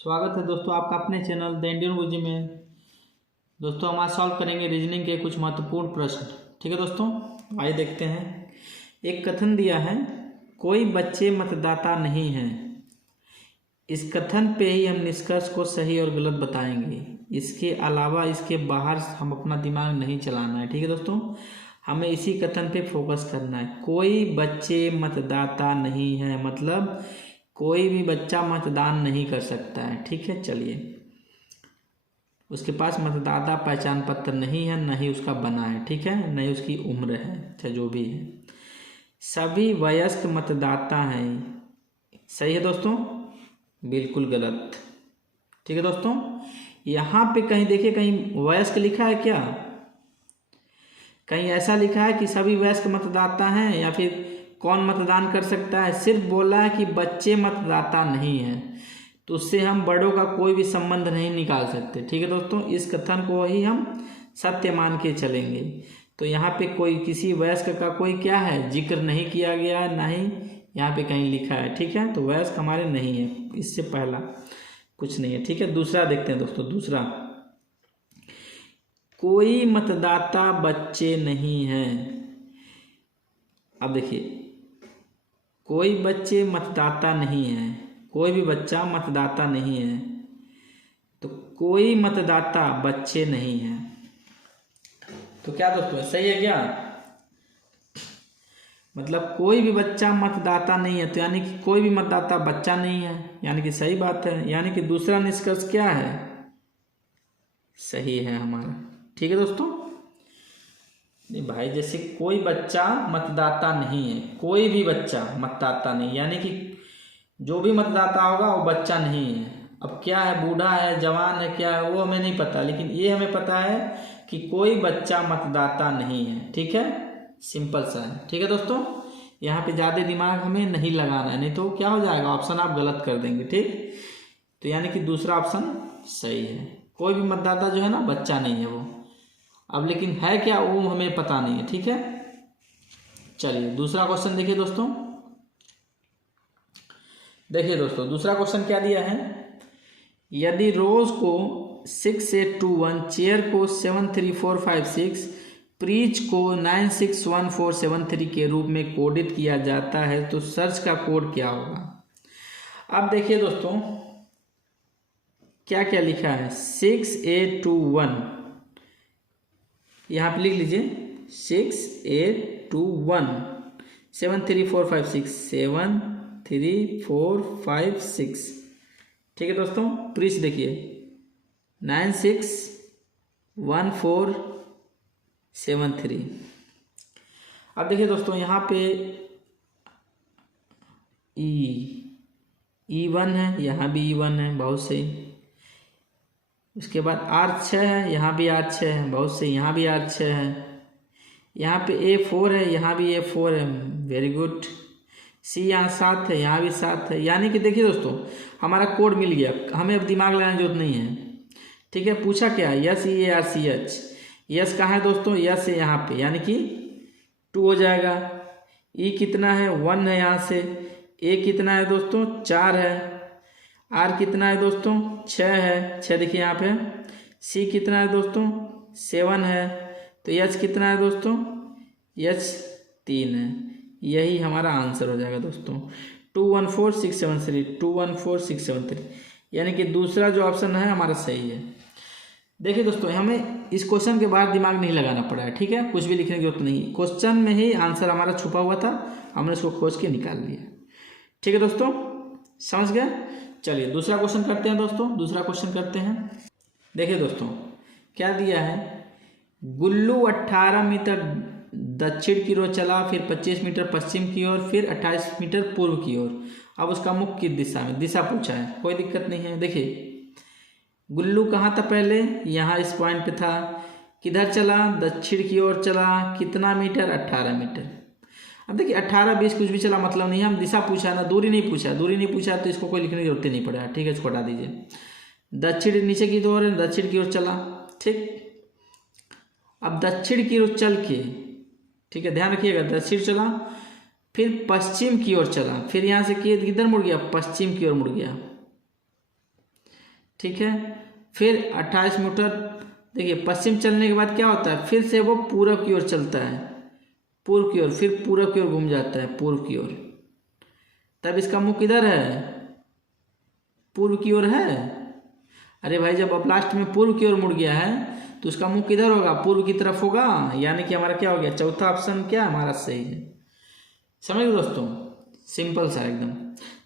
स्वागत है दोस्तों आपका अपने चैनल द इंडियन गुरुजी में। दोस्तों हम आज सॉल्व करेंगे रीजनिंग के कुछ महत्वपूर्ण प्रश्न। ठीक है दोस्तों, आइए देखते हैं। एक कथन दिया है, कोई बच्चे मतदाता नहीं हैं। इस कथन पे ही हम निष्कर्ष को सही और गलत बताएंगे। इसके अलावा इसके बाहर हम अपना दिमाग नहीं चलाना है। ठीक है दोस्तों, हमें इसी कथन पे फोकस करना है। कोई बच्चे मतदाता नहीं है मतलब कोई भी बच्चा मतदान नहीं कर सकता है। ठीक है, चलिए, उसके पास मतदाता पहचान पत्र नहीं है, न ही उसका बना है। ठीक है, न ही उसकी उम्र है, चाहे जो भी है। सभी वयस्क मतदाता हैं। सही है दोस्तों? बिल्कुल गलत। ठीक है दोस्तों, यहाँ पे कहीं देखिए, कहीं वयस्क लिखा है क्या? कहीं ऐसा लिखा है कि सभी वयस्क मतदाता हैं या फिर कौन मतदान कर सकता है? सिर्फ बोला है कि बच्चे मतदाता नहीं हैं, तो उससे हम बड़ों का कोई भी संबंध नहीं निकाल सकते। ठीक है दोस्तों, इस कथन को ही हम सत्य मान के चलेंगे। तो यहाँ पे कोई किसी वयस्क का कोई क्या है जिक्र नहीं किया गया, ना ही यहाँ पे कहीं लिखा है। ठीक है, तो वयस्क हमारे नहीं है, इससे पहला कुछ नहीं है। ठीक है, दूसरा देखते हैं दोस्तों। दूसरा, कोई मतदाता बच्चे नहीं हैं। अब देखिए, कोई बच्चे मतदाता नहीं है, कोई भी बच्चा मतदाता नहीं है, तो कोई मतदाता बच्चे नहीं है। तो क्या दोस्तों, सही है क्या? मतलब कोई भी बच्चा मतदाता नहीं है, तो यानी कि कोई भी मतदाता बच्चा नहीं है, यानी कि सही बात है। यानी कि दूसरा निष्कर्ष क्या है? सही है हमारा। ठीक है दोस्तों, नहीं भाई, जैसे कोई बच्चा मतदाता नहीं है, कोई भी बच्चा मतदाता नहीं, यानी कि जो भी मतदाता होगा वो बच्चा नहीं है। अब क्या है, बूढ़ा है, जवान है, क्या है वो हमें नहीं पता, लेकिन ये हमें पता है कि कोई बच्चा मतदाता नहीं है। ठीक है, सिंपल सा है। ठीक है दोस्तों, यहाँ पे ज़्यादा दिमाग हमें नहीं लगाना है, नहीं तो क्या हो जाएगा, ऑप्शन आप गलत कर देंगे। ठीक, तो यानी कि दूसरा ऑप्शन सही है। कोई भी मतदाता जो है ना, बच्चा नहीं है वो। अब लेकिन है क्या, वो हमें पता नहीं है। ठीक है, चलिए दूसरा क्वेश्चन देखिए दोस्तों। देखिए दोस्तों, दूसरा क्वेश्चन क्या दिया है, यदि रोज को 6821, चेयर को 73456, प्रीच को 961473 के रूप में कोडित किया जाता है, तो सर्च का कोड क्या होगा? अब देखिए दोस्तों, क्या क्या लिखा है। 6821 यहाँ पे लिख लीजिए, 6821 73456 73456। ठीक है दोस्तों, प्लीज देखिए 961473। अब देखिए दोस्तों, यहाँ पे E1 है, यहाँ भी E1 है, बहुत सही। उसके बाद R6 है, यहाँ भी R6 है, बहुत सही, यहाँ भी R6 है। यहाँ पे A4 है, यहाँ भी A4 है, वेरी गुड। C यहाँ 7 है, यहाँ भी 7 है। यानी कि देखिए दोस्तों, हमारा कोड मिल गया, हमें अब दिमाग लगाने की जरूरत नहीं है। ठीक है, पूछा क्या, SEARCH। यस कहाँ है दोस्तों? यस है यहाँ पे, यानी कि 2 हो जाएगा। E कितना है? 1 है यहाँ से। A कितना है दोस्तों? 4 है। R कितना है दोस्तों? 6 है, 6 देखिए यहाँ पे। C कितना है दोस्तों? 7 है। तो H कितना है दोस्तों? H 3 है। यही हमारा आंसर हो जाएगा दोस्तों, 214673, 214673। यानी कि दूसरा जो ऑप्शन है हमारा सही है। देखिए दोस्तों, हमें इस क्वेश्चन के बाहर दिमाग नहीं लगाना पड़ा है। ठीक है, कुछ भी लिखने की जरूरत नहीं, क्वेश्चन में ही आंसर हमारा छुपा हुआ था, हमने इसको खोज के निकाल लिया। ठीक है दोस्तों, समझ गए? चलिए दूसरा क्वेश्चन करते हैं दोस्तों। दूसरा क्वेश्चन करते हैं। देखिए दोस्तों, क्या दिया है, गुल्लू 18 मीटर दक्षिण की ओर चला, फिर 25 मीटर पश्चिम की ओर, फिर 28 मीटर पूर्व की ओर। अब उसका मुख किस दिशा में, दिशा पूछा है, कोई दिक्कत नहीं है। देखिए गुल्लू कहाँ था पहले, यहाँ इस पॉइंट पे था। किधर चला? दक्षिण की ओर चला। कितना मीटर? 18 मीटर। अब देखिए 18 20 कुछ भी चला मतलब नहीं, हम दिशा पूछा ना, दूरी नहीं पूछा। दूरी नहीं पूछा तो इसको कोई लिखने की जरूरत नहीं पड़ेगा। ठीक है, इसको हटा दीजिए। दक्षिण नीचे की ओर है, दक्षिण की ओर चला। ठीक, अब दक्षिण की ओर चल के, ठीक है ध्यान रखिएगा, दक्षिण चला, फिर पश्चिम की ओर चला, फिर यहाँ से किधर मुड़ गया? पश्चिम की ओर मुड़ गया। ठीक है। फिर 28 मीटर, देखिए पश्चिम चलने के बाद क्या होता है, फिर से वो पूरब की ओर चलता है, पूर्व की ओर, फिर पूरब की ओर घूम जाता है, पूर्व की ओर। तब इसका मुख किधर है, पूर्व की ओर है। अरे भाई जब अब लास्ट में पूर्व की ओर मुड़ गया है तो उसका मुख किधर होगा, पूर्व की तरफ होगा। यानी कि हमारा क्या हो गया, चौथा ऑप्शन क्या हमारा सही है। समझ गए दोस्तों, सिंपल सा एकदम।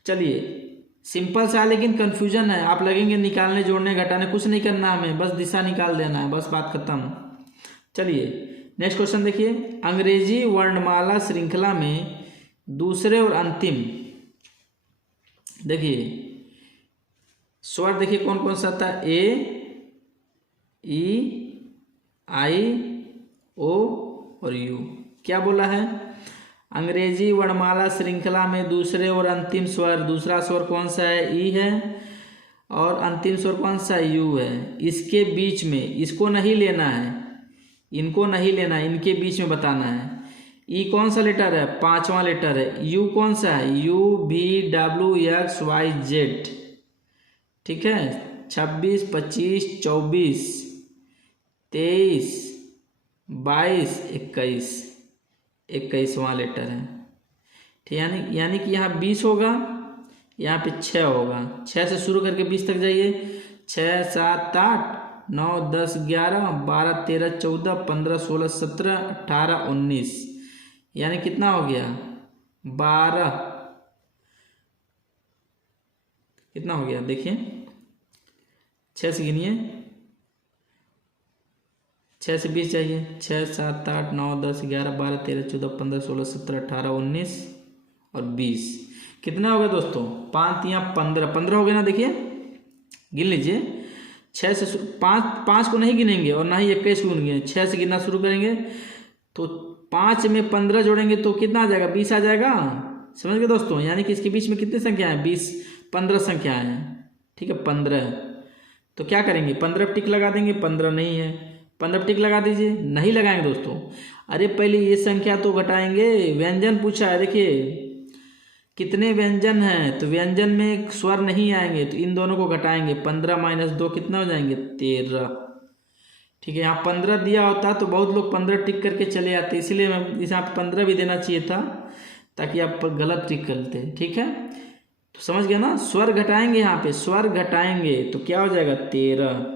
चलिए सिंपल सा लेकिन कंफ्यूजन है, आप लगेंगे निकालने जोड़ने घटाने, कुछ नहीं करना हमें, बस दिशा निकाल देना है, बस बात खत्म। चलिए नेक्स्ट क्वेश्चन देखिए, अंग्रेजी वर्णमाला श्रृंखला में दूसरे और अंतिम, देखिए स्वर देखिए कौन कौन सा था, ए, ई, आई, ओ और यू। क्या बोला है, अंग्रेजी वर्णमाला श्रृंखला में दूसरे और अंतिम स्वर, दूसरा स्वर कौन सा है, ई है, और अंतिम स्वर कौन सा है, यू है। इसके बीच में, इसको नहीं लेना है, इनको नहीं लेना है, इनके बीच में बताना है। ई कौन सा लेटर है, 5वां लेटर है। यू कौन सा है, यू भी डब्ल्यू एक्स वाई जेड, ठीक है। 26, 25, 24, 23, 22, 21, 21वां लेटर है, ठीक। यानी कि यहाँ 20 होगा, यहाँ पे 6 होगा। 6 से शुरू करके 20 तक जाइए, 6, 7, 8, 9, 10, 11, 12, 13, 14, 15, 16, 17, 18, 19, यानी कितना हो गया, 12। कितना हो गया देखिए, 6 से गिनिए, 6 से 20 चाहिए, 6, 7, 8, 9, 10, 11, 12, 13, 14, 15, 16, 17, 18, 19 और 20। कितना हो गया दोस्तों, 5 या 15, 15 हो गया ना। देखिए गिन लीजिए, 6 से 5 को नहीं गिनेंगे और ना ही 21 को गिनेंगे, 6 से गिनना शुरू करेंगे तो 5 में 15 जोड़ेंगे तो कितना आ जाएगा, 20 आ जाएगा। समझ गए दोस्तों, यानी कि इसके बीच में कितनी संख्या है, 20, 15 संख्या है, ठीक है 15। तो क्या करेंगे, 15 टिक लगा देंगे, 15 नहीं है, 15 टिक लगा दीजिए, नहीं लगाएंगे दोस्तों। अरे पहले ये संख्या तो घटाएंगे, व्यंजन पूछा है, देखिए कितने व्यंजन हैं, तो व्यंजन में स्वर नहीं आएंगे तो इन दोनों को घटाएंगे, 15 - 2 कितना हो जाएंगे, 13, ठीक है। यहाँ 15 दिया होता तो बहुत लोग 15 टिक करके चले आते, इसलिए मैं इस यहाँ 15 भी देना चाहिए था ताकि आप गलत टिक करते, ठीक है। तो समझ गया ना, स्वर घटाएंगे, यहाँ पे स्वर घटाएंगे तो क्या हो जाएगा, 13।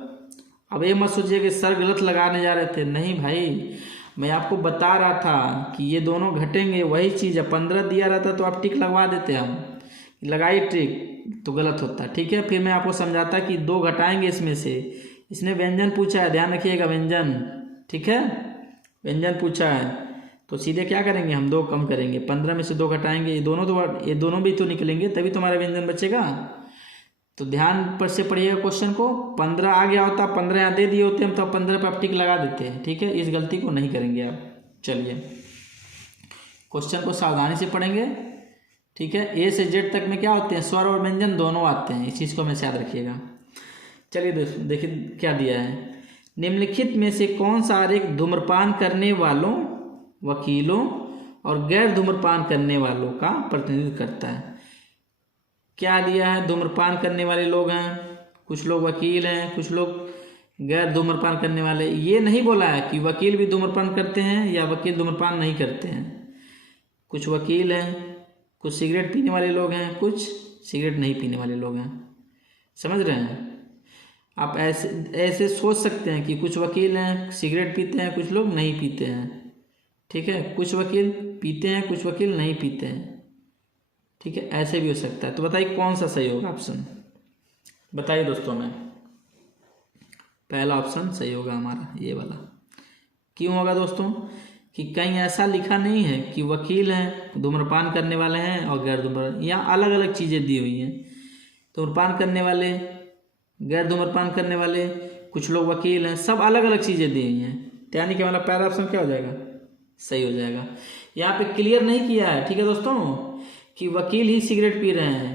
अब ये मत सोचिए कि सर गलत लगाने जा रहे थे, नहीं भाई, मैं आपको बता रहा था कि ये दोनों घटेंगे, वही चीज़ है। 15 दिया रहता तो आप टिक लगवा देते, हम लगाई टिक तो गलत होता, ठीक है। फिर मैं आपको समझाता कि 2 घटाएंगे इसमें से, इसने व्यंजन पूछा है, ध्यान रखिएगा व्यंजन, ठीक है, व्यंजन पूछा है तो सीधे क्या करेंगे, हम 2 कम करेंगे, 15 में से 2 घटाएंगे, ये दोनों भी तो निकलेंगे, तभी तुम्हारा व्यंजन बचेगा। तो ध्यान पर से पढ़िएगा क्वेश्चन को, 15 आ गया होता, 15 यहाँ दे दिए होते हम तो 15 पर आप टिक लगा देते हैं, ठीक है। इस गलती को नहीं करेंगे आप। चलिए क्वेश्चन को सावधानी से पढ़ेंगे, ठीक है। ए से जेड तक में क्या होते हैं, स्वर और व्यंजन दोनों आते हैं, इस चीज़ को हमेशा याद रखिएगा। चलिए दोस्तों देखिए क्या दिया है, निम्नलिखित में से कौन सा आरेख धूम्रपान करने वालों, वकीलों और गैर धूम्रपान करने वालों का प्रतिनिधित्व करता है। क्या दिया है, धूम्रपान करने वाले लोग हैं, कुछ लोग वकील हैं, कुछ लोग गैर धूम्रपान करने वाले। ये नहीं बोला है कि वकील भी धूम्रपान करते हैं या वकील धूम्रपान नहीं करते हैं। कुछ वकील हैं, कुछ सिगरेट पीने वाले लोग हैं, कुछ सिगरेट नहीं पीने वाले लोग हैं। समझ रहे हैं आप, ऐसे सोच सकते हैं कि कुछ वकील हैं सिगरेट पीते हैं, कुछ लोग नहीं पीते हैं, ठीक है। कुछ वकील पीते हैं, कुछ वकील नहीं पीते हैं, ठीक है, ऐसे भी हो सकता है। तो बताइए कौन सा सही होगा ऑप्शन, बताइए दोस्तों में। पहला ऑप्शन सही होगा हमारा, ये वाला। क्यों होगा दोस्तों, कि कहीं ऐसा लिखा नहीं है कि वकील हैं, धूम्रपान करने वाले हैं और गैर धूम्रपान, यहाँ अलग अलग चीज़ें दी हुई हैं। धूम्रपान करने वाले, गैर धूम्रपान करने वाले, कुछ लोग वकील हैं, सब अलग अलग चीज़ें दी हुई हैं, यानी कि हमारा पहला ऑप्शन क्या हो जाएगा, सही हो जाएगा। यहाँ पे क्लियर नहीं किया है, ठीक है दोस्तों, कि वकील ही सिगरेट पी रहे हैं,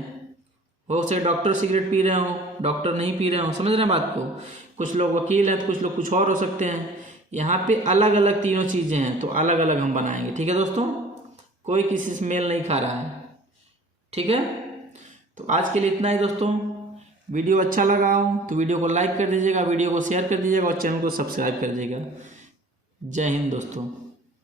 हो से डॉक्टर सिगरेट पी रहे हो, डॉक्टर नहीं पी रहे हो, समझ रहे हैं बात को। कुछ लोग वकील हैं तो कुछ लोग कुछ और हो सकते हैं। यहाँ पे अलग अलग तीनों चीज़ें हैं तो अलग अलग हम बनाएंगे, ठीक है दोस्तों, कोई किसी से मेल नहीं खा रहा है, ठीक है। तो आज के लिए इतना ही दोस्तों, वीडियो अच्छा लगा हो तो वीडियो को लाइक कर दीजिएगा, वीडियो को शेयर कर दीजिएगा और चैनल को सब्सक्राइब कर दीजिएगा। जय हिंद दोस्तों।